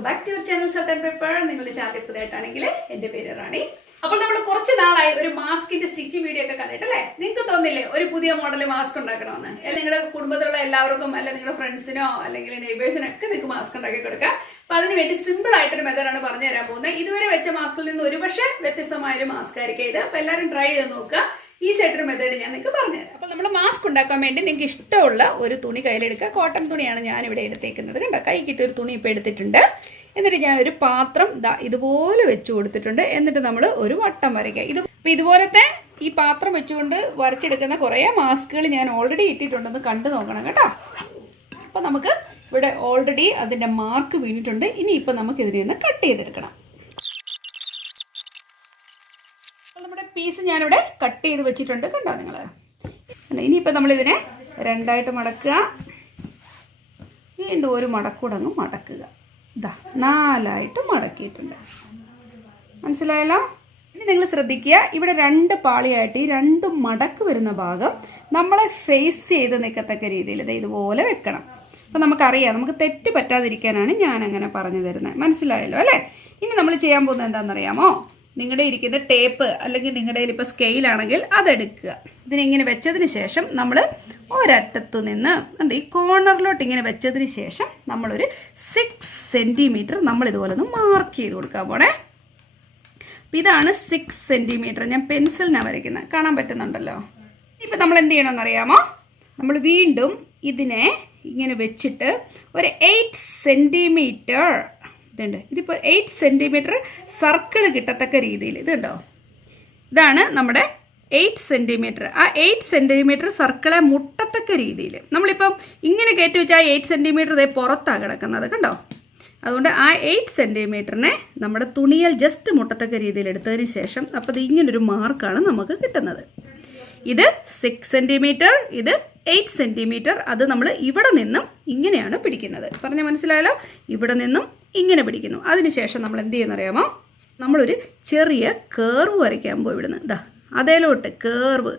Welcome back to your channel salt and pepper. നിങ്ങളുടെ channel പുതിയതായിട്ടാണെങ്കിൽ എൻ്റെ പേര് റാണി. അപ്പോൾ നമ്മൾ കുറച്ച് നാളായി ഒരു മാസ്കിന്റെ സ്റ്റിച്ചിങ് വീഡിയോ ഒക്കെ കണ്ടിട്ടല്ലേ? നിങ്ങൾക്ക് തോന്നില്ലേ ഒരു പുതിയ മോഡൽ മാസ്ക് ഉണ്ടാക്കണമെന്ന്? അല്ലെങ്കിൽ നിങ്ങളുടെ കുടുംബത്തിലുള്ള എല്ലാവർക്കും, അല്ലെങ്കിൽ നിങ്ങളുടെ ഫ്രണ്ട്സിനോ അല്ലെങ്കിൽ നെയ്ബേഴ്സിനോ ഒക്കെ നിങ്ങൾക്ക് മാസ്ക് ഉണ്ടാക്കി കൊടുക്കാം. അപ്പൊ അതിനുവേണ്ടി സിമ്പിൾ ആയിട്ടൊരു മെത്തേഡാണ് പറഞ്ഞു തരാൻ പോകുന്നത്. ഇതുവരെ വെച്ച മാസ്കിൽ നിന്ന് ഒരുപക്ഷെ വ്യത്യസ്തമായൊരു മാസ്ക് ആയിരിക്കും ഇത്. അപ്പൊ എല്ലാവരും ട്രൈ ചെയ്ത് നോക്കുക. ഈസി ആയിട്ടൊരു മെത്തേഡ് ഞാൻ നിങ്ങൾക്ക് പറഞ്ഞുതരാം. അപ്പോൾ നമ്മൾ മാസ്ക് ഉണ്ടാക്കാൻ വേണ്ടി നിങ്ങൾക്ക് ഇഷ്ടമുള്ള ഒരു തുണി കയ്യിലെടുക്കുക. കോട്ടൺ തുണിയാണ് ഞാനിവിടെ എടുത്തേക്കുന്നത്. കണ്ടോ, കൈക്കിട്ട് ഒരു തുണി ഇപ്പോൾ എടുത്തിട്ടുണ്ട്. എന്നിട്ട് ഞാനൊരു പാത്രം ഇതുപോലെ വെച്ച് കൊടുത്തിട്ടുണ്ട്. എന്നിട്ട് നമ്മൾ ഒരു വട്ടം വരയ്ക്കുക. ഇപ്പം ഇതുപോലത്തെ ഈ പാത്രം വെച്ചുകൊണ്ട് വരച്ചെടുക്കുന്ന കുറേ മാസ്കുകൾ ഞാൻ ഓൾറെഡി ഇട്ടിട്ടുണ്ടെന്ന് കണ്ടു നോക്കണം കേട്ടോ. അപ്പം നമുക്ക് ഇവിടെ ഓൾറെഡി അതിൻ്റെ മാർക്ക് വീണിട്ടുണ്ട്. ഇനിയിപ്പോൾ നമുക്ക് ഇതിനെ ഒന്ന് കട്ട് ചെയ്തെടുക്കണം. നമ്മുടെ പീസ് ഞാനിവിടെ കട്ട് ചെയ്ത് വെച്ചിട്ടുണ്ട്. കണ്ടോ നിങ്ങൾ? ഇനിയിപ്പോൾ നമ്മളിതിനെ രണ്ടായിട്ട് മടക്കുക. വീണ്ടും ഒരു മടക്കൂടങ്ങ് മടക്കുക. ഇതാ 4ആയിട്ട് മടക്കിയിട്ടുണ്ട്. മനസ്സിലായല്ലോ? ഇനി നിങ്ങൾ ശ്രദ്ധിക്കുക, ഇവിടെ 2 പാളിയായിട്ട് ഈ 2 മടക്ക് വരുന്ന ഭാഗം നമ്മളെ ഫേസ് ചെയ്ത് നിൽക്കത്തക്ക രീതിയിൽ ഇതുപോലെ വെക്കണം. അപ്പം നമുക്കറിയാം, നമുക്ക് തെറ്റ് പറ്റാതിരിക്കാനാണ് ഞാൻ അങ്ങനെ പറഞ്ഞു തരുന്നത്. മനസ്സിലായല്ലോ അല്ലേ? ഇനി നമ്മൾ ചെയ്യാൻ പോകുന്നത് എന്താണെന്നറിയാമോ? നിങ്ങളുടെ ഇരിക്കുന്ന ടേപ്പ് അല്ലെങ്കിൽ നിങ്ങളുടെ കയ്യിൽ ഇപ്പോൾ സ്കെയിലാണെങ്കിൽ അതെടുക്കുക. ഇതിനിങ്ങനെ വെച്ചതിന് ശേഷം നമ്മൾ ഒരറ്റത്തു നിന്ന് ഈ കോർണറിലോട്ട് ഇങ്ങനെ വെച്ചതിന് ശേഷം നമ്മളൊരു 6 സെൻറ്റിമീറ്റർ നമ്മൾ ഇതുപോലെ ഒന്ന് മാർക്ക് ചെയ്ത് കൊടുക്കാൻ പോണേ. അപ്പം ഇതാണ് 6 സെൻറ്റിമീറ്റർ. ഞാൻ പെൻസിലിനാണ് വരയ്ക്കുന്നത്. കാണാൻ പറ്റുന്നുണ്ടല്ലോ? ഇപ്പം നമ്മൾ എന്ത് ചെയ്യണമെന്നറിയാമോ? നമ്മൾ വീണ്ടും ഇതിനെ ഇങ്ങനെ വെച്ചിട്ട് ഒരു 8 സെൻറ്റിമീറ്റർ ഇതുണ്ട്. ഇതിപ്പോൾ 8 സെൻറ്റിമീറ്റർ സർക്കിൾ കിട്ടത്തക്ക രീതിയിൽ ഇതുണ്ടോ? ഇതാണ് നമ്മുടെ 8 സെൻറ്റിമീറ്റർ. ആ 8 സെൻറ്റിമീറ്റർ സർക്കിളെ മുട്ടത്തക്ക രീതിയിൽ നമ്മളിപ്പം ഇങ്ങനെ കയറ്റി വെച്ചാൽ 8 സെൻറ്റിമീറ്റർ ഇതേ പുറത്താണ് കിടക്കുന്നത്. കണ്ടോ? അതുകൊണ്ട് ആ 8 സെൻറ്റിമീറ്ററിനെ നമ്മുടെ തുണിയിൽ ജസ്റ്റ് മുട്ടത്തക്ക രീതിയിൽ എടുത്തതിന് ശേഷം അപ്പോൾ ഇത് ഇങ്ങനൊരു മാർക്കാണ് നമുക്ക് കിട്ടുന്നത്. ഇത് 6 സെൻറ്റിമീറ്റർ, ഇത് 8 സെൻറ്റിമീറ്റർ. അത് നമ്മൾ ഇവിടെ നിന്നും ഇങ്ങനെയാണ് പിടിക്കുന്നത്. പറഞ്ഞാൽ മനസ്സിലായല്ലോ? ഇവിടെ നിന്നും ഇങ്ങനെ പിടിക്കുന്നു. അതിനുശേഷം നമ്മൾ എന്ത് ചെയ്യുന്നറിയാമോ? നമ്മളൊരു ചെറിയ കേർവ് വരയ്ക്കാൻ പോകും. ഇവിടുന്ന് ഇതാ അതേലോട്ട് കേർവ്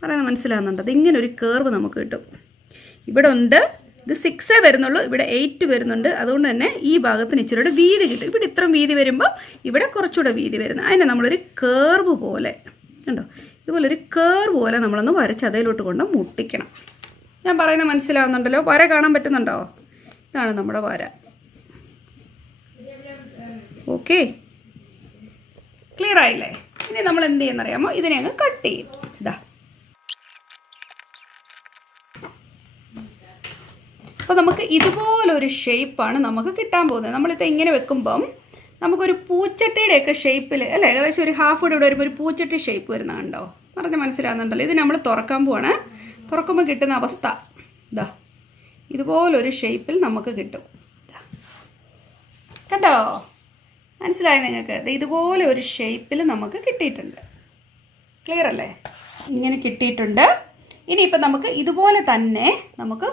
പറയുന്നത് മനസ്സിലാകുന്നുണ്ട്? അത് ഇങ്ങനെ ഒരു കേർവ് നമുക്ക് കിട്ടും. ഇവിടെ ഉണ്ട്, ഇത് 6 വരുന്നുള്ളൂ, ഇവിടെ 8 വരുന്നുണ്ട്. അതുകൊണ്ട് തന്നെ ഈ ഭാഗത്തിന് ഇച്ചിരി വീതി കിട്ടും. ഇവിടെ ഇത്ര വീതി വരുമ്പോൾ ഇവിടെ കുറച്ചുകൂടെ വീതി വരുന്നത്. അതിനെ നമ്മളൊരു കേർവ് പോലെ കണ്ടോ, ഇതുപോലെ ഒരു കേർവ് പോലെ നമ്മളൊന്ന് വരച്ച് അതേലോട്ട് കൊണ്ട് മുട്ടിക്കണം. ഞാൻ പറയുന്നത് മനസ്സിലാവുന്നുണ്ടല്ലോ? വര കാണാൻ പറ്റുന്നുണ്ടോ? ഇതാണ് നമ്മുടെ വര. ഓക്കെ, ക്ലിയർ ആയില്ലേ? ഇനി നമ്മൾ എന്ത് ചെയ്യുന്നറിയാമോ? ഇതിനെ അങ്ങ് കട്ട് ചെയ്യും. ഇതാ അപ്പോൾ നമുക്ക് ഇതുപോലൊരു ഷേപ്പാണ് നമുക്ക് കിട്ടാൻ പോകുന്നത്. നമ്മളിത് ഇങ്ങനെ വെക്കുമ്പം നമുക്കൊരു പൂച്ചട്ടിയുടെയൊക്കെ ഷേപ്പിൽ അല്ലേ, ഏകദേശം ഒരു ഹാഫ് കൂടെ ഇവിടെ വരുമ്പോൾ ഒരു പൂച്ചട്ടി ഷേപ്പ് വരുന്ന കണ്ടോ? പറഞ്ഞ് മനസ്സിലാകുന്നുണ്ടല്ലോ? ഇത് നമ്മൾ തുറക്കാൻ പോവാണ്. തുറക്കുമ്പോൾ കിട്ടുന്ന അവസ്ഥ ഇതാ ഇതുപോലൊരു ഷേപ്പിൽ നമുക്ക് കിട്ടും. കണ്ടോ? മനസ്സിലായി നിങ്ങൾക്ക്? ഇതുപോലെ ഒരു ഷേപ്പിൽ നമുക്ക് കിട്ടിയിട്ടുണ്ട്. ക്ലിയർ അല്ലേ? ഇങ്ങനെ കിട്ടിയിട്ടുണ്ട്. ഇനിയിപ്പോൾ നമുക്ക് ഇതുപോലെ തന്നെ നമുക്ക്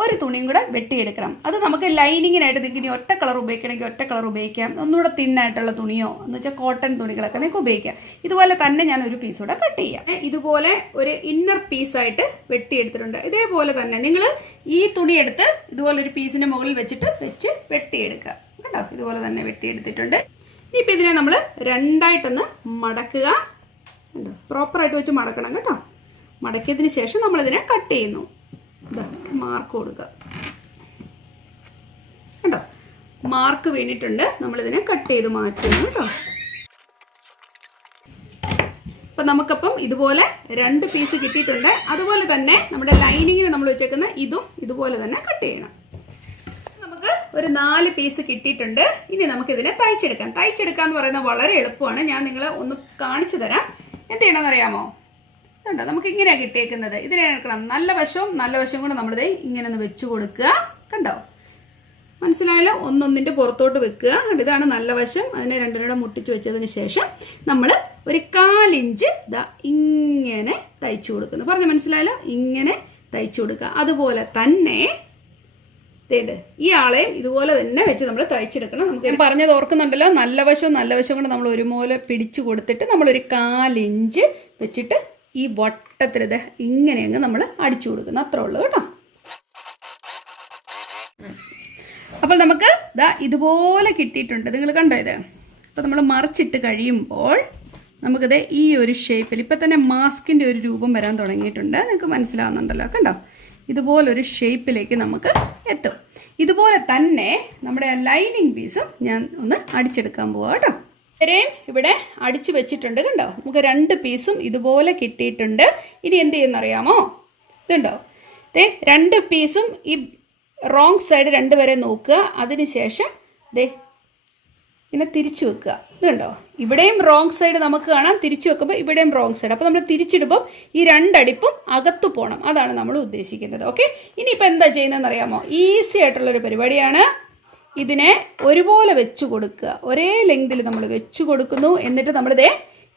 ഒരു തുണിയും കൂടെ വെട്ടിയെടുക്കണം. അത് നമുക്ക് ലൈനിങ്ങിനായിട്ട് നിങ്ങൾക്ക് ഇനി ഒറ്റ കളർ ഉപയോഗിക്കണമെങ്കിൽ ഒറ്റ കളർ ഉപയോഗിക്കാം. ഒന്നുകൂടെ തിന്നായിട്ടുള്ള തുണിയോ എന്ന് വെച്ചാൽ കോട്ടൺ തുണികളൊക്കെ നിങ്ങൾക്ക് ഉപയോഗിക്കാം. ഇതുപോലെ തന്നെ ഞാൻ ഒരു പീസ് കൂടെ കട്ട് ചെയ്യാം. ഇതുപോലെ ഒരു ഇന്നർ പീസായിട്ട് വെട്ടിയെടുത്തിട്ടുണ്ട്. ഇതേപോലെ തന്നെ നിങ്ങൾ ഈ തുണി എടുത്ത് ഇതുപോലെ ഒരു പീസിൻ്റെ മുകളിൽ വെച്ചിട്ട് വെട്ടിയെടുക്കുക. കേട്ടോ? ഇതുപോലെ തന്നെ വെട്ടിയെടുത്തിട്ടുണ്ട്. ഇനിയിപ്പോൾ ഇതിനെ നമ്മൾ രണ്ടായിട്ടൊന്ന് മടക്കുക. പ്രോപ്പറായിട്ട് വെച്ച് മടക്കണം കേട്ടോ. മടക്കിയതിന് ശേഷം നമ്മളിതിനെ കട്ട് ചെയ്യുന്നു. മാർക്ക് കൊടുക്കുക. കേട്ടോ? മാർക്ക് വീണിട്ടുണ്ട്. നമ്മളിതിനെ കട്ട് ചെയ്ത് മാറ്റുന്നു കേട്ടോ. അപ്പം നമുക്കപ്പം ഇതുപോലെ 2 പീസ് കിട്ടിയിട്ടുണ്ട്. അതുപോലെ തന്നെ നമ്മുടെ ലൈനിങ്ങിന് നമ്മൾ വെച്ചേക്കുന്ന ഇതും ഇതുപോലെ തന്നെ കട്ട് ചെയ്യണം. നമുക്ക് ഒരു 4 പീസ് കിട്ടിയിട്ടുണ്ട്. ഇനി നമുക്കിതിനെ തയ്ച്ചെടുക്കാം എന്ന് പറയുന്നത് വളരെ എളുപ്പമാണ്. ഞാൻ നിങ്ങളെ ഒന്ന് കാണിച്ചു തരാം. എന്ത് ചെയ്യണമെന്നറിയാമോ? കണ്ടോ? നമുക്ക് ഇങ്ങനെയാണ് കിട്ടിയേക്കുന്നത്. ഇതിനെ എടുക്കണം. നല്ല വശവും കൂടെ നമ്മളിത് ഇങ്ങനെ ഒന്ന് വെച്ച് കൊടുക്കുക. കണ്ടോ? മനസ്സിലായല്ലോ? ഒന്നൊന്നിൻ്റെ പുറത്തോട്ട് വെക്കുക. ഇതാണ് നല്ല വശം. അതിനെ രണ്ടിനോടെ മുട്ടിച്ച് വെച്ചതിന് ശേഷം നമ്മൾ ഒരു 1/4 ഇഞ്ച് ഇങ്ങനെ തയ്ച്ചു കൊടുക്കുന്നു. പറഞ്ഞ് മനസ്സിലായല്ലോ? ഇങ്ങനെ തയ്ച്ചു കൊടുക്കുക. അതുപോലെ തന്നെ ഈ ആളെയും ഇതുപോലെ തന്നെ വെച്ച് നമ്മൾ തയ്ച്ചെടുക്കണം. നമുക്ക് ഞാൻ പറഞ്ഞത് ഓർക്കുന്നുണ്ടല്ലോ? നല്ല വശവും കൂടെ നമ്മൾ ഒരുപോലെ പിടിച്ചു കൊടുത്തിട്ട് നമ്മളൊരു 1/4 ഇഞ്ച് വെച്ചിട്ട് ഈ വട്ടത്തിൽ ഇത് ഇങ്ങനെ അങ്ങ് നമ്മൾ അടിച്ചു കൊടുക്കുന്നു. അത്രേ ഉള്ളൂ കേട്ടോ. അപ്പോൾ നമുക്ക് ദാ ഇതുപോലെ കിട്ടിയിട്ടുണ്ട്. നിങ്ങൾ കണ്ടോ ഇത്? അപ്പോൾ നമ്മൾ മറിച്ചിട്ട് കഴിയുമ്പോൾ നമുക്കിത് ഈ ഒരു ഷേപ്പിൽ ഇപ്പം തന്നെ മാസ്കിൻ്റെ ഒരു രൂപം വരാൻ തുടങ്ങിയിട്ടുണ്ട്. നിങ്ങൾക്ക് മനസ്സിലാവുന്നുണ്ടല്ലോ, കണ്ടോ? ഇതുപോലൊരു ഷേപ്പിലേക്ക് നമുക്ക് എത്തും. ഇതുപോലെ തന്നെ നമ്മുടെ ലൈനിങ് പീസും ഞാൻ ഒന്ന് അടിച്ചെടുക്കാൻ പോവാം കേട്ടോ. ഇത്രയും ഇവിടെ അടിച്ചു വെച്ചിട്ടുണ്ട്, കണ്ടോ? നമുക്ക് 2 പീസും ഇതുപോലെ കിട്ടിയിട്ടുണ്ട്. ഇനി എന്ത് ചെയ്യുന്നറിയാമോ? ഇതുണ്ടോ? 2 പീസും ഈ റോങ് സൈഡ് 2 വരെ നോക്കുക. അതിനുശേഷം ഇങ്ങനെ തിരിച്ചു വെക്കുക. ഇതുണ്ടോ? ഇവിടെയും റോങ് സൈഡ് നമുക്ക് കാണാം, തിരിച്ചു വെക്കുമ്പോൾ ഇവിടെയും റോങ് സൈഡ്. അപ്പോൾ നമ്മൾ തിരിച്ചിടുമ്പോൾ ഈ 2 അടിപ്പും അകത്തു പോകണം. അതാണ് നമ്മൾ ഉദ്ദേശിക്കുന്നത്. ഓക്കെ, ഇനിയിപ്പോൾ എന്താ ചെയ്യുന്നതെന്ന് അറിയാമോ? ഈസി ആയിട്ടുള്ളൊരു പരിപാടിയാണ്. ഇതിനെ ഒരുപോലെ വെച്ച് കൊടുക്കുക. ഒരേ ലെങ്തിൽ നമ്മൾ വെച്ച് കൊടുക്കുന്നു. എന്നിട്ട് നമ്മളിതേ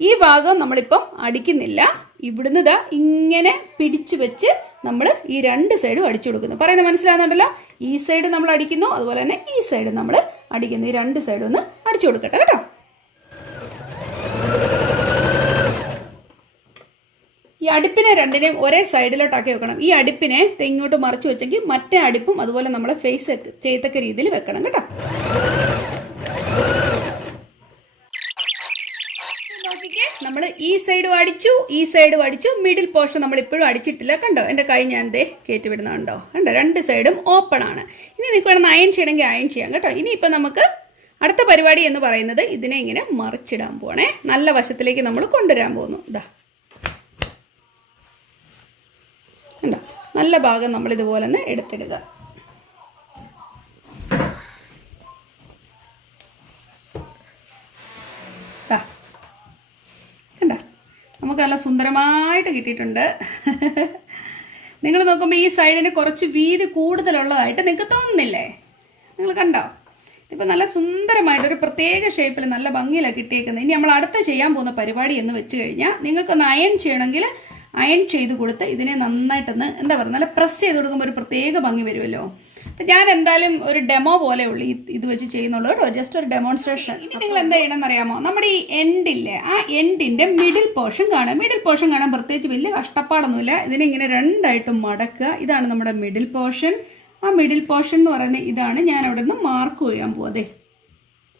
ഈ ഭാഗം നമ്മളിപ്പം അടിക്കുന്നില്ല. ഇവിടുന്ന് ഇതാ ഇങ്ങനെ പിടിച്ചു വെച്ച് നമ്മൾ ഈ 2 സൈഡും അടിച്ചു കൊടുക്കുന്നു. പറയുന്നത് മനസ്സിലാകുന്നുണ്ടല്ലോ? ഈ സൈഡ് നമ്മൾ അടിക്കുന്നു, അതുപോലെ തന്നെ ഈ സൈഡ് നമ്മൾ അടിക്കുന്നു. ഈ 2 സൈഡും ഒന്ന് അടിച്ചു കൊടുക്കട്ടെ കേട്ടോ. ഈ അടുപ്പിനെ 2നെയും ഒരേ സൈഡിലോട്ടാക്കി വെക്കണം. ഈ അടുപ്പിനെ ഇങ്ങോട്ട് മറിച്ച് വെച്ചെങ്കിൽ മറ്റേ അടുപ്പും അതുപോലെ നമ്മളെ ഫേസ് ചെയ്യത്തക്ക രീതിയിൽ വെക്കണം കേട്ടോ. നോക്കിക്കേ, നമ്മൾ ഈ സൈഡും അടിച്ചു, ഈ സൈഡും അടിച്ചു. മിഡിൽ പോർഷൻ നമ്മൾ ഇപ്പോഴും അടിച്ചിട്ടില്ല. കണ്ടോ? എൻ്റെ കൈ ഞാൻ കയറ്റി വിടുന്നുണ്ടോ? കണ്ടോ? 2 സൈഡും ഓപ്പൺ ആണ്. ഇനി നിങ്ങൾക്ക് വേണമെന്ന് അയൺ ചെയ്യണമെങ്കിൽ അയൺ ചെയ്യാം കേട്ടോ. ഇനിയിപ്പോൾ നമുക്ക് അടുത്ത പരിപാടി എന്ന് പറയുന്നത് ഇതിനെ ഇങ്ങനെ മറിച്ചിടാൻ പോകണേ. നല്ല വശത്തിലേക്ക് നമ്മൾ കൊണ്ടുവരാൻ പോകുന്നു. ഇതാ കണ്ടോ? നല്ല ഭാഗം നമ്മൾ ഇതുപോലെ ഒന്ന് എടുത്തിടുക. കണ്ടോ? നമുക്ക് നല്ല സുന്ദരമായിട്ട് കിട്ടിയിട്ടുണ്ട്. നിങ്ങൾ നോക്കുമ്പോൾ ഈ സൈഡിന് കുറച്ച് വീതി കൂടുതലുള്ളതായിട്ട് നിങ്ങൾക്ക് തോന്നുന്നില്ലേ? നിങ്ങൾ കണ്ടോ? ഇപ്പം നല്ല സുന്ദരമായിട്ടൊരു പ്രത്യേക ഷേപ്പിൽ നല്ല ഭംഗിയിലാണ് കിട്ടിയേക്കുന്നത്. ഇനി നമ്മൾ അടുത്ത ചെയ്യാൻ പോകുന്ന പരിപാടി എന്ന് വെച്ച് കഴിഞ്ഞാൽ നിങ്ങൾക്കൊന്ന് അയൺ ചെയ്യണമെങ്കിൽ അയൺ ചെയ്ത് കൊടുത്ത് ഇതിനെ നന്നായിട്ടൊന്ന് എന്താ പറയുക, നല്ല പ്രസ് ചെയ്ത് കൊടുക്കുമ്പോൾ ഒരു പ്രത്യേക ഭംഗി വരുമല്ലോ. അപ്പം ഞാൻ എന്തായാലും ഒരു ഡെമോ പോലെ ഉള്ളൂ ഇത് വെച്ച് ചെയ്യുന്നുള്ളൂ കേട്ടോ. ജസ്റ്റ് ഒരു ഡെമോൺസ്ട്രേഷൻ. ഇനി നിങ്ങൾ എന്താ ചെയ്യണമെന്ന് അറിയാമോ? നമ്മുടെ ഈ എൻഡില്ലേ, ആ എൻഡിൻ്റെ മിഡിൽ പോർഷൻ കാണാം. മിഡിൽ പോർഷൻ കാണാൻ പ്രത്യേകിച്ച് വലിയ കഷ്ടപ്പാടൊന്നുമില്ല. ഇതിനെ ഇങ്ങനെ 2 ആയിട്ട് മടക്കുക. ഇതാണ് നമ്മുടെ മിഡിൽ പോർഷൻ. ആ മിഡിൽ പോർഷൻ എന്ന് പറയുന്നത് ഇതാണ്. ഞാൻ അവിടെ നിന്ന് മാർക്ക് ചെയ്യാൻ പോവാതെ.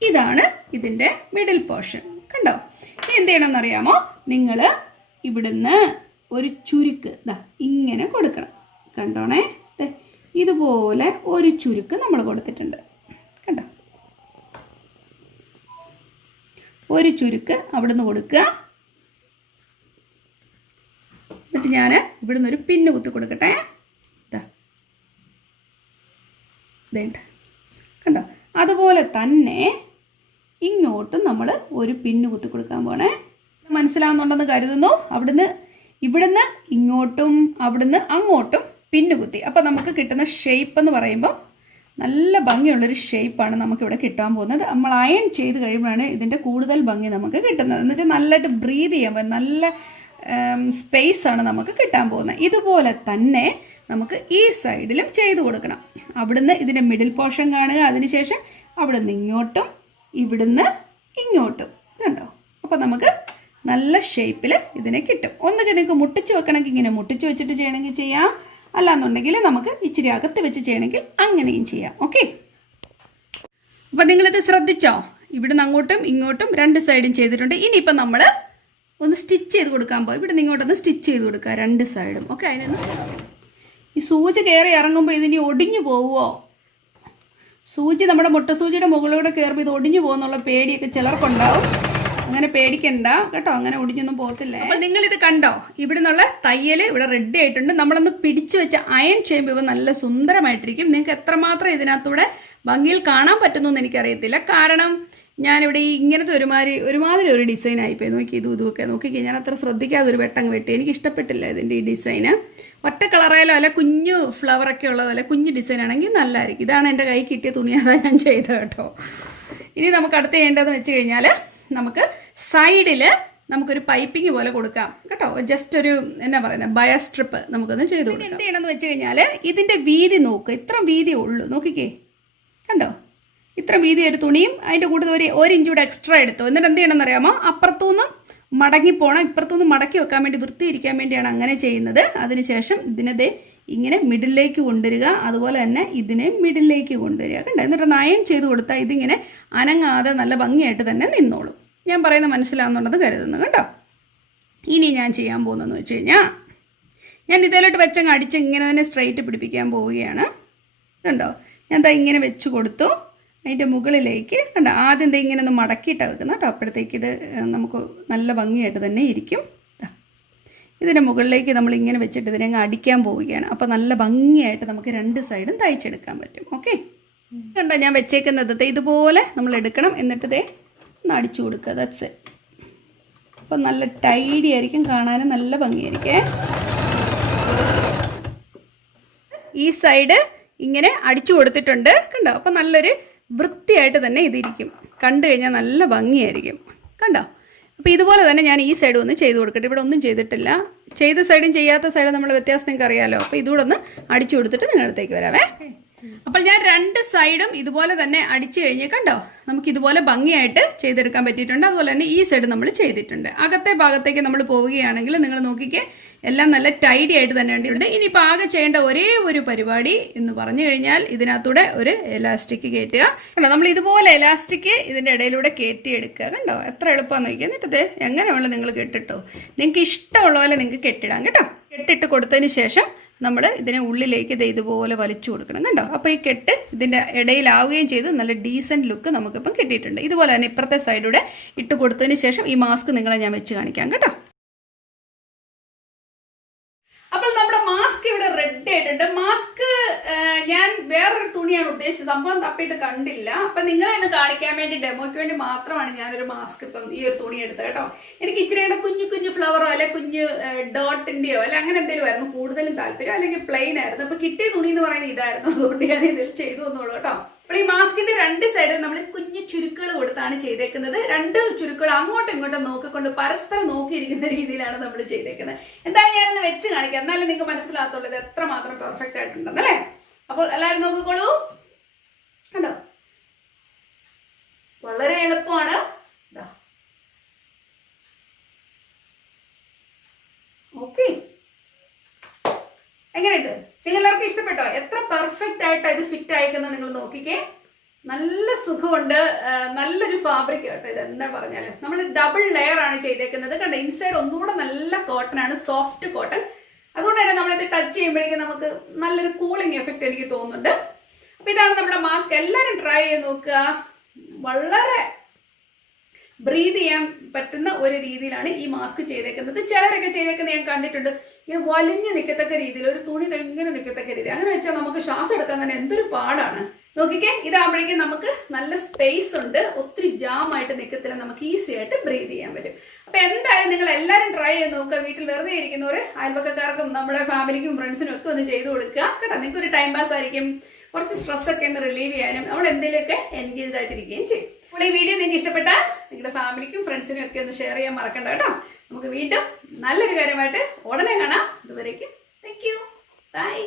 ഇതാണ് ഇതിൻ്റെ മിഡിൽ പോർഷൻ. കണ്ടോ? ഇനി എന്ത് ചെയ്യണമെന്ന് അറിയാമോ? നിങ്ങൾ ഇവിടുന്ന് ഒരു ചുരുക്ക് ഇങ്ങനെ കൊടുക്കണം. കണ്ടോണേ? ഇതുപോലെ ഒരു ചുരുക്ക് നമ്മൾ കൊടുത്തിട്ടുണ്ട്. കണ്ടോ? ഒരു ചുരുക്ക് അവിടുന്ന് കൊടുക്കുക. എന്നിട്ട് ഞാൻ ഇവിടുന്ന് ഒരു പിന്ന് കുത്തി കൊടുക്കട്ടെ. കണ്ടോ? അതുപോലെ തന്നെ ഇങ്ങോട്ടും നമ്മൾ ഒരു പിന്ന് കുത്തി കൊടുക്കാൻ പോണേ. മനസ്സിലാവുന്നുണ്ടെന്ന് കരുതുന്നു. ഇവിടുന്ന് ഇങ്ങോട്ടും അവിടുന്ന് അങ്ങോട്ടും പിന്ന് കുത്തി. അപ്പോൾ നമുക്ക് കിട്ടുന്ന ഷേപ്പ് എന്ന് പറയുമ്പോൾ നല്ല ഭംഗിയുള്ളൊരു ഷേപ്പാണ് നമുക്കിവിടെ കിട്ടാൻ പോകുന്നത്. നമ്മൾ അയൺ ചെയ്ത് കഴിയുമ്പോഴാണ് ഇതിൻ്റെ കൂടുതൽ ഭംഗി നമുക്ക് കിട്ടുന്നത്. എന്ന് വെച്ചാൽ നല്ലതായിട്ട് ബ്രീത്ത് ചെയ്യാൻ പറ്റും, നല്ല സ്പേസ് ആണ് നമുക്ക് കിട്ടാൻ പോകുന്നത്. ഇതുപോലെ തന്നെ നമുക്ക് ഈ സൈഡിലും ചെയ്ത് കൊടുക്കണം. അവിടുന്ന് ഇതിൻ്റെ മിഡിൽ പോർഷൻ കാണുക. അതിനുശേഷം അവിടുന്ന് ഇങ്ങോട്ടും ഇവിടുന്ന് ഇങ്ങോട്ടും. കണ്ടോ? അപ്പോൾ നമുക്ക് നല്ല ഷേപ്പിൽ ഇതിനെ കിട്ടും. ഒന്നുകിൽ നിങ്ങൾക്ക് മുട്ടിച്ച് വെക്കണമെങ്കിൽ ഇങ്ങനെ മുട്ടിച്ച് വെച്ചിട്ട് ചെയ്യണമെങ്കിൽ ചെയ്യാം. അല്ലാന്നുണ്ടെങ്കിൽ നമുക്ക് ഇച്ചിരി അകത്ത് വെച്ച് ചെയ്യണമെങ്കിൽ അങ്ങനെയും ചെയ്യാം. ഓക്കെ, അപ്പോൾ നിങ്ങളിത് ശ്രദ്ധിച്ചോ? ഇവിടുന്ന് അങ്ങോട്ടും ഇങ്ങോട്ടും 2 സൈഡും ചെയ്തിട്ടുണ്ട്. ഇനിയിപ്പോൾ നമ്മൾ ഒന്ന് സ്റ്റിച്ച് ചെയ്ത് കൊടുക്കാൻ പോകും. ഇവിടുന്ന് ഇങ്ങോട്ടൊന്ന് സ്റ്റിച്ച് ചെയ്ത് കൊടുക്കുക 2 സൈഡും. ഓക്കെ, അതിനൊന്ന് ഈ സൂചി കയറി ഇറങ്ങുമ്പോൾ ഇതിനി ഒടിഞ്ഞു പോവുമോ? സൂചി നമ്മുടെ മുട്ടസൂചിയുടെ മുകളിലൂടെ കയറുമ്പോൾ ഇത് ഒടിഞ്ഞു പോകുന്നുള്ള പേടിയൊക്കെ ചിലർക്കുണ്ടാവും. അങ്ങനെ പേടിക്കണ്ട കേട്ടോ, അങ്ങനെ ഒടിഞ്ഞൊന്നും പോകത്തില്ല. അപ്പോൾ നിങ്ങളിത് കണ്ടോ? ഇവിടെ നിന്നുള്ള തയ്യൽ ഇവിടെ റെഡി ആയിട്ടുണ്ട്. നമ്മളൊന്ന് പിടിച്ചു വെച്ച് അയൺ ചെയ്യുമ്പോൾ ഇവ നല്ല സുന്ദരമായിട്ടിരിക്കും. നിങ്ങൾക്ക് എത്രമാത്രം ഇതിനകത്തൂടെ ഭംഗിയിൽ കാണാൻ പറ്റുന്നു എന്ന് എനിക്കറിയത്തില്ല. കാരണം ഞാനിവിടെ ഈ ഇങ്ങനത്തെ ഒരുമാതിരി ഒരു ഡിസൈൻ ആയിപ്പോയി. ഇതുമൊക്കെ നോക്കിക്കേ, ഞാൻ അത്ര ശ്രദ്ധിക്കാതെ ഒരു വെട്ടങ്ങ് വെട്ടി. എനിക്ക് ഇഷ്ടപ്പെട്ടില്ല ഇതിൻ്റെ ഈ ഡിസൈന്. ഒറ്റ കളറായാലോ അല്ല കുഞ്ഞു ഫ്ലവറൊക്കെ ഉള്ളതല്ല കുഞ്ഞു ഡിസൈൻ ആണെങ്കിൽ നല്ലതായിരിക്കും. ഇതാണ് എൻ്റെ കൈ കിട്ടിയ തുണി, അതാണ് ഞാൻ ചെയ്തത് കേട്ടോ. ഇനി നമുക്ക് അടുത്ത് ചെയ്യേണ്ടതെന്ന് വെച്ച് കഴിഞ്ഞാൽ നമുക്ക് സൈഡിൽ നമുക്കൊരു പൈപ്പിംഗ് പോലെ കൊടുക്കാം കേട്ടോ. ജസ്റ്റ് ഒരു എന്നാ പറയുന്നത് ബയർ സ്ട്രിപ്പ് നമുക്കൊന്ന് ചെയ്ത് കൊടുക്കാം. എന്ത് ചെയ്യണമെന്ന് വെച്ച് കഴിഞ്ഞാൽ ഇതിൻ്റെ വീതി നോക്കുക. ഇത്ര വീതിയേ ഉള്ളൂ, നോക്കിക്കേ. കണ്ടോ? ഇത്ര വീതി ഒരു തുണിയും അതിൻ്റെ കൂടുതൽ ഒരു ഇഞ്ച് കൂടെ എക്സ്ട്രാ എടുത്തു. എന്നിട്ട് എന്ത് ചെയ്യണമെന്ന് അറിയാമോ? അപ്പുറത്തുനിന്ന് മടങ്ങിപ്പോണം. ഇപ്പുറത്തുനിന്ന് മടക്കി വെക്കാൻ വേണ്ടി വൃത്തിയിരിക്കാൻ വേണ്ടിയാണ് അങ്ങനെ ചെയ്യുന്നത്. അതിനുശേഷം ഇതിനെ ഇങ്ങനെ മിഡിലേക്ക് കൊണ്ടുവരിക, അതുപോലെ തന്നെ ഇതിനെ മിഡിലേക്ക് കൊണ്ടുവരിക. കണ്ടോ? എന്നിട്ട് അയൺ ചെയ്ത് കൊടുത്താൽ ഇതിങ്ങനെ അനങ്ങാതെ നല്ല ഭംഗിയായിട്ട് തന്നെ നിന്നോളും. ഞാൻ പറയുന്നത് മനസ്സിലാവുന്നുണ്ടെന്ന് കരുതുന്നു. കേട്ടോ? ഇനി ഞാൻ ചെയ്യാൻ പോകുന്നതെന്ന് വെച്ച് കഴിഞ്ഞാൽ ഞാൻ ഇതിലോട്ട് വെച്ചങ്ങ് അടിച്ച് ഇങ്ങനെ തന്നെ സ്ട്രെയിറ്റ് പിടിപ്പിക്കാൻ പോവുകയാണ്. കണ്ടോ? ഞാൻ ഇങ്ങനെ വെച്ച് കൊടുത്തു. അതിൻ്റെ മുകളിലേക്ക് കണ്ടോ, ആദ്യം ഇങ്ങനെ ഒന്ന് മടക്കിയിട്ടാണ് വെക്കുന്നത് കേട്ടോ. അപ്പോഴത്തേക്ക് ഇത് നമുക്ക് നല്ല ഭംഗിയായിട്ട് തന്നെ ഇരിക്കും. ഇതിൻ്റെ മുകളിലേക്ക് നമ്മളിങ്ങനെ വെച്ചിട്ട് ഇതിനെ അങ്ങ് അടിക്കാൻ പോവുകയാണ്. അപ്പോൾ നല്ല ഭംഗിയായിട്ട് നമുക്ക് രണ്ട് സൈഡും തയ്ച്ചെടുക്കാൻ പറ്റും. ഓക്കെ? കണ്ടോ ഞാൻ വെച്ചേക്കുന്നത് ഇതുപോലെ നമ്മൾ എടുക്കണം. എന്നിട്ട് ഇതേ ഒന്ന് അടിച്ചു കൊടുക്കുക. That's it. അപ്പോൾ നല്ല ടൈഡി ആയിരിക്കും, കാണാനും നല്ല ഭംഗിയായിരിക്കേ. ഈ സൈഡ് ഇങ്ങനെ അടിച്ചു കൊടുത്തിട്ടുണ്ട്. കണ്ടോ? അപ്പോൾ നല്ലൊരു വൃത്തിയായിട്ട് തന്നെ ഇതിരിക്കും. കണ്ടു കഴിഞ്ഞാൽ നല്ല ഭംഗിയായിരിക്കും. കണ്ടോ? അപ്പോൾ ഇതുപോലെ തന്നെ ഞാൻ ഈ സൈഡ് ഒന്ന് ചെയ്ത് കൊടുക്കട്ടെ. ഇവിടെ ഒന്നും ചെയ്തിട്ടില്ല. ചെയ്ത സൈഡും ചെയ്യാത്ത സൈഡും നമ്മൾ വ്യത്യാസം നിങ്ങൾക്ക് അറിയാമല്ലോ. അപ്പോൾ ഇതുകൂടെ ഒന്ന് അടിച്ചു കൊടുത്തിട്ട് നിങ്ങളുടെ അടുത്തേക്ക് വരാവേ. അപ്പോൾ ഞാൻ രണ്ട് സൈഡും ഇതുപോലെ തന്നെ അടിച്ചു കഴിഞ്ഞ് കണ്ടോ, നമുക്ക് ഇതുപോലെ ഭംഗിയായിട്ട് ചെയ്തെടുക്കാൻ പറ്റിയിട്ടുണ്ട്. അതുപോലെ തന്നെ ഈ സൈഡ് നമ്മൾ ചെയ്തിട്ടുണ്ട്. അകത്തെ ഭാഗത്തേക്ക് നമ്മൾ പോവുകയാണെങ്കിൽ നിങ്ങൾ നോക്കിക്കേ, എല്ലാം നല്ല ടൈഡി ആയിട്ട് തന്നെ ഉണ്ട്. ഇനിയിപ്പോൾ ആകെ ചെയ്യേണ്ട ഒരേ ഒരു പരിപാടി എന്ന് പറഞ്ഞു കഴിഞ്ഞാൽ ഇതിനകത്തൂടെ ഒരു എലാസ്റ്റിക് കയറ്റുക. കണ്ടോ? നമ്മൾ ഇതുപോലെ എലാസ്റ്റിക് ഇതിൻ്റെ ഇടയിലൂടെ കയറ്റിയെടുക്കുക. കണ്ടോ? എത്ര എളുപ്പമാണെന്ന് നോക്കിയാൽ. എന്നിട്ട് എങ്ങനെ വേണം നിങ്ങൾ കെട്ടിട്ടോ, നിങ്ങൾക്ക് ഇഷ്ടമുള്ള പോലെ നിങ്ങൾക്ക് കെട്ടിടാം. കേട്ടോ? കെട്ടിട്ട് കൊടുത്തതിന് ശേഷം നമ്മൾ ഇതിനെ ഉള്ളിലേക്ക് ഇതുപോലെ വലിച്ചു കൊടുക്കണം. കണ്ടോ? അപ്പോൾ ഈ കെട്ട് ഇതിൻ്റെ ഇടയിലാവുകയും ചെയ്ത് നല്ല ഡീസൻറ്റ് ലുക്ക് നമുക്കിപ്പം കിട്ടിയിട്ടുണ്ട്. ഇതുപോലെ തന്നെ ഇപ്പുറത്തെ സൈഡിലൂടെ ഇട്ട് കൊടുത്തതിന് ശേഷം ഈ മാസ്ക് നിങ്ങളെ ഞാൻ വെച്ച് കാണിക്കാം. കേട്ടോ? അപ്പോൾ നമ്മുടെ മാസ്ക് ഇവിടെ റെഡി ആയിട്ടുണ്ട്. മാസ്ക് ഞാൻ വേറൊരു തുണിയാണ് ഉദ്ദേശിച്ചത്, സംഭവം തപ്പിയിട്ട് കണ്ടില്ല. അപ്പം നിങ്ങളെ ഒന്ന് കാണിക്കാൻ വേണ്ടി ഡെമോയ്ക്ക് വേണ്ടി മാത്രമാണ് ഞാനൊരു മാസ്ക് ഇപ്പം ഈ ഒരു തുണി എടുത്തത്. കേട്ടോ? എനിക്ക് ഇച്ചിരിയുടെ കുഞ്ഞു കുഞ്ഞു ഫ്ലവറോ അല്ലെ കുഞ്ഞു ഡോട്ടിൻ്റെയോ അല്ലെ അങ്ങനെ എന്തെങ്കിലും ആയിരുന്നു കൂടുതലും താല്പര്യം, അല്ലെങ്കിൽ പ്ലെയിൻ ആയിരുന്നു. അപ്പോൾ കിട്ടിയ തുണി എന്ന് പറയുന്നത് ഇതായിരുന്നു. അതുകൊണ്ട് ഞാൻ ഇതിൽ ചെയ്തു എന്നുള്ളൂ. കേട്ടോ? അപ്പോൾ ഈ മാസ്കിന്റെ രണ്ട് സൈഡിൽ നമ്മൾ കുഞ്ഞു ചുരുക്കൾ കൊടുത്താണ് ചെയ്തേക്കുന്നത്. രണ്ട് ചുരുക്കൾ അങ്ങോട്ടും ഇങ്ങോട്ടും നോക്കിക്കൊണ്ട് പരസ്പരം നോക്കിയിരിക്കുന്ന രീതിയിലാണ് നമ്മൾ ചെയ്തേക്കുന്നത്. എന്തായാലും ഞാനൊന്ന് വെച്ച് കാണിക്കാം, എന്നാലും നിങ്ങൾക്ക് മനസ്സിലാകത്തുള്ളൂ ഇത് എത്രമാത്രം പെർഫെക്റ്റ് ആയിട്ടുണ്ടെന്നല്ലേ. അപ്പോൾ എല്ലാവരും നോക്കിക്കോളൂ. കണ്ടോ? വളരെ എളുപ്പമാണ്. ഓക്കെ, എങ്ങനെയുണ്ട്? നിങ്ങളെല്ലാവർക്കും ഇഷ്ടപ്പെട്ടോ? എത്ര പെർഫെക്റ്റ് ആയിട്ട് ഇത് ഫിറ്റ് അയക്കുന്നത് നിങ്ങൾ നോക്കിക്കേ. നല്ല സുഖമുണ്ട്. നല്ലൊരു ഫാബ്രിക് കേട്ടോ ഇത്. എന്താ പറഞ്ഞാല് നമ്മൾ ഡബിൾ ലെയർ ആണ് ചെയ്തേക്കുന്നത്. കണ്ടോ? ഇൻസൈഡ് ഒന്നുകൂടെ നല്ല കോട്ടൺ ആണ്, സോഫ്റ്റ് കോട്ടൺ. അതുകൊണ്ട് തന്നെ നമ്മളിത് ടച്ച് ചെയ്യുമ്പോഴേക്കും നമുക്ക് നല്ലൊരു കൂളിംഗ് എഫക്റ്റ് എനിക്ക് തോന്നുന്നുണ്ട്. അപ്പൊ ഇതാണ് നമ്മുടെ മാസ്ക്. എല്ലാവരും ട്രൈ ചെയ്ത് നോക്കുക. വളരെ ബ്രീത് ചെയ്യാൻ പറ്റുന്ന ഒരു രീതിയിലാണ് ഈ മാസ്ക് ചെയ്തേക്കുന്നത്. ചിലരൊക്കെ ചെയ്തേക്കുന്നത് ഞാൻ കണ്ടിട്ടുണ്ട്, ഇങ്ങനെ വലിഞ്ഞ് നിൽക്കത്തക്ക രീതിയിൽ, ഒരു തുണി ഇങ്ങനെ നിൽക്കത്തക്ക രീതി. അങ്ങനെ വെച്ചാൽ നമുക്ക് ശ്വാസം എടുക്കാൻ തന്നെ എന്തൊരു പാടാണ്. നോക്കിക്കേ, ഇതാകുമ്പോഴേക്കും നമുക്ക് നല്ല സ്പേസ് ഉണ്ട്, ഒത്തിരി ജാം ആയിട്ട് നിൽക്കത്തില്ല, നമുക്ക് ഈസി ആയിട്ട് ബ്രീത് ചെയ്യാൻ പറ്റും. അപ്പൊ എന്തായാലും നിങ്ങൾ എല്ലാവരും ട്രൈ ചെയ്ത് നോക്കുക. വീട്ടിൽ വെറുതെ ഇരിക്കുന്നവർ അയൽപക്കക്കാർക്കും നമ്മുടെ ഫാമിലിക്കും ഫ്രണ്ട്സിനും ഒക്കെ ഒന്ന് ചെയ്ത് കൊടുക്കുക. കേട്ടോ? നിങ്ങൾക്ക് ഒരു ടൈം പാസ് ആയിരിക്കും, കുറച്ച് സ്ട്രെസ്സൊക്കെ ഒന്ന് റിലീവ് ചെയ്യാനും നമ്മൾ എന്തെങ്കിലുമൊക്കെ എൻഗേജ് ആയിട്ടിരിക്കുകയും ചെയ്യും. അപ്പോൾ ഈ വീഡിയോ നിങ്ങൾക്ക് ഇഷ്ടപ്പെട്ടാൽ നിങ്ങളുടെ ഫാമിലിക്കും ഫ്രണ്ട്സിനും ഒക്കെ ഒന്ന് ഷെയർ ചെയ്യാൻ മറക്കണ്ട. കേട്ടോ? നമുക്ക് വീണ്ടും നല്ലൊരു കാര്യമായിട്ട് ഉടനെ കാണാം. ഇതുവരേക്കും താങ്ക് യു, ബൈ.